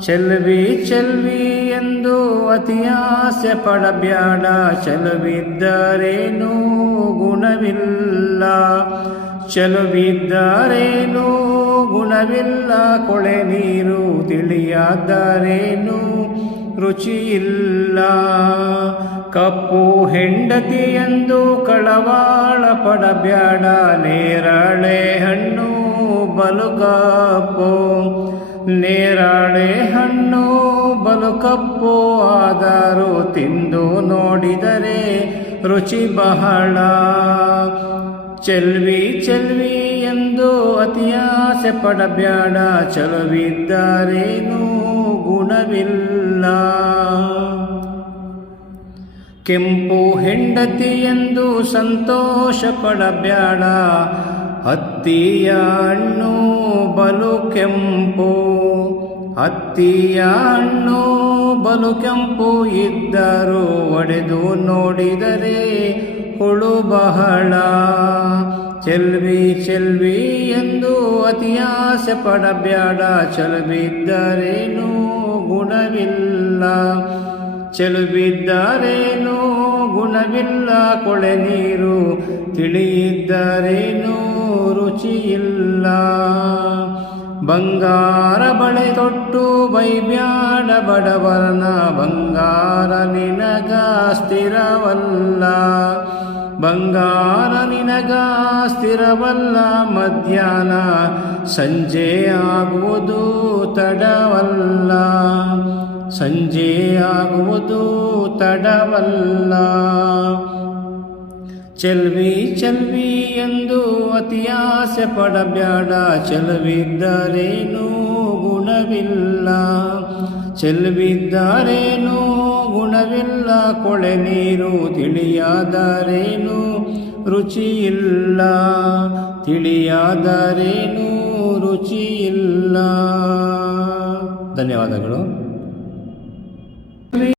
ಚೆಲ್ವಿ ಚೆಲ್ವಿ ಎಂದು ಅತಿಯಾಸೆ ಪಡಬ್ಯಾಡ, ಚೆಲುವಿದ್ದರೇನೂ ಗುಣವಿಲ್ಲ. ಚೆಲುವಿದ್ದರೇನೂ ಗುಣವಿಲ್ಲ, ಕೊಳೆ ನೀರು ತಿಳಿಯಾದರೇನೂ ರುಚಿಯಿಲ್ಲ. ಕಪ್ಪು ಹೆಂಡತಿ ಎಂದು ಕಳವಾಳ ಪಡಬ್ಯಾಡ, ನೇರಳೆ ಹಣ್ಣು ಬಲು ಕಪ್ಪು. ನೇರಳೆ ಹಣ್ಣು ಬಲು ಕಪ್ಪು ಆದರೂ ತಿಂದು ನೋಡಿದರೆ ರುಚಿ ಬಹಳ. ಚೆಲ್ವಿ ಚೆಲ್ವಿ ಎಂದು ಅತಿಯಾಸೆ ಪಡಬ್ಯಾಡ, ಚೆಲುವಿದ್ದರೇನೂ ಗುಣವಿಲ್ಲ. ಕೆಂಪು ಹೆಂಡತಿ ಎಂದು ಸಂತೋಷ ಪಡಬ್ಯಾಡ, ಹತ್ತಿಯ ಹಣ್ಣು ಬಲು ಕೆಂಪು. ಹತ್ತಿಯ ಹಣ್ಣು ಬಲು ಕೆಂಪು ಇದ್ದರೂ ಒಡೆದು ನೋಡಿದರೆ ಹುಳು ಬಹಳ. ಚೆಲ್ವಿ ಚೆಲ್ವಿ ಎಂದು ಅತಿಯಾಸೆ ಪಡಬ್ಯಾಡ, ಚೆಲುವಿದ್ದರೇನೂ ಗುಣವಿಲ್ಲ. ಚೆಲುವಿದ್ದರೇನೂ ಗುಣವಿಲ್ಲ, ಕೊಳೆ ನೀರು ತಿಳಿಯಿದ್ದರೇನೂ ರುಚಿಯಿಲ್ಲ. ಬಂಗಾರ ಬಳೆ ತೊಟ್ಟು ಬೈಬ್ಯಾಡ ಬಡವರನ, ಬಂಗಾರ ನಿನಗ ಸ್ಥಿರವಲ್ಲ. ಬಂಗಾರ ನಿನಗ ಸ್ಥಿರವಲ್ಲ, ಮಧ್ಯಾಹ್ನ ಸಂಜೆ ಆಗುವುದು ತಡವಲ್ಲ. ಸಂಜೆ ಆಗುವುದು ತಡವಲ್ಲ. ಚೆಲ್ವಿ ಚೆಲ್ವಿ ಎಂದು ಅತಿಯಾಸೆ ಪಡಬ್ಯಾಡ, ಚೆಲುವಿದ್ದರೇನೂ ಗುಣವಿಲ್ಲ. ಚೆಲುವಿದ್ದರೇನೂ ಗುಣವಿಲ್ಲ, ಕೊಳೆ ನೀರು ತಿಳಿಯಾದರೇನೂ ರುಚಿಯಿಲ್ಲ. ತಿಳಿಯಾದರೇನೂ ರುಚಿಯಿಲ್ಲ. ಧನ್ಯವಾದಗಳು.